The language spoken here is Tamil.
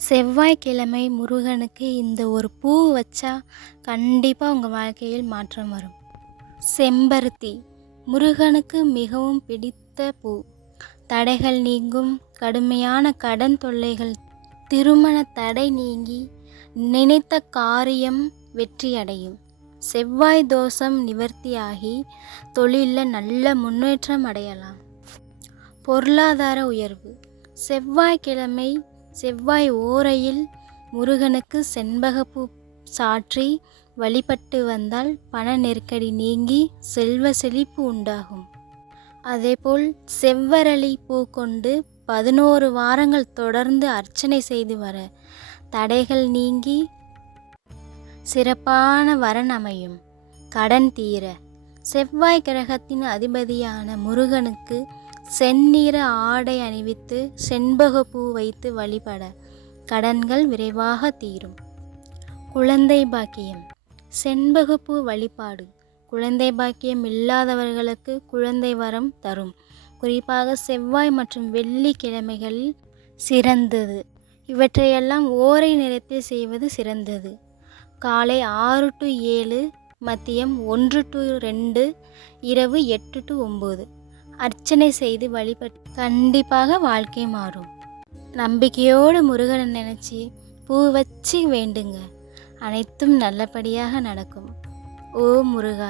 செவ்வாய்க்கிழமை முருகனுக்கு இந்த ஒரு பூ வச்சா கண்டிப்பாக உங்கள் வாழ்க்கையில் மாற்றம் வரும். செம்பருத்தி முருகனுக்கு மிகவும் பிடித்த பூ. தடைகள் நீங்கும், கடுமையான கடன் தொல்லைகள், திருமண தடை நீங்கி நினைத்த காரியம் வெற்றியடையும். செவ்வாய் தோஷம் நிவர்த்தியாகி தொழிலில் நல்ல முன்னேற்றம் அடையலாம். பொருளாதார உயர்வு. செவ்வாய்க்கிழமை செவ்வாய் ஓரையில் முருகனுக்கு செண்பகப்பூ சாற்றி வழிபட்டு வந்தால் பண நெருக்கடி நீங்கி செல்வ செழிப்பு உண்டாகும். அதேபோல் செவ்வரளி பூ கொண்டு 11 வாரங்கள் தொடர்ந்து அர்ச்சனை செய்து வர தடைகள் நீங்கி சிறப்பான வரன் அமையும். கடன் தீர. செவ்வாய் கிரகத்தின் அதிபதியான முருகனுக்கு செந்நிற ஆடை அணிவித்து செண்பகப்பூ வைத்து வழிபட கடன்கள் விரைவாக தீரும். குழந்தை பாக்கியம். செண்பகப்பூ வழிபாடு குழந்தை பாக்கியம் இல்லாதவர்களுக்கு குழந்தை வரம் தரும். குறிப்பாக செவ்வாய் மற்றும் வெள்ளிக்கிழமைகளில் சிறந்தது. இவற்றையெல்லாம் ஓரை நேரத்தில் செய்வது சிறந்தது. காலை 6 to 7, மதியம் 1 to 2, இரவு 8 to 9 அர்ச்சனை செய்து வழிபட்டு கண்டிப்பாக வாழ்க்கை மாறும். நம்பிக்கையோடு முருகனை நினச்சி பூ வச்சு வேண்டுங்க, அனைத்தும் நல்லபடியாக நடக்கும். ஓ முருகா.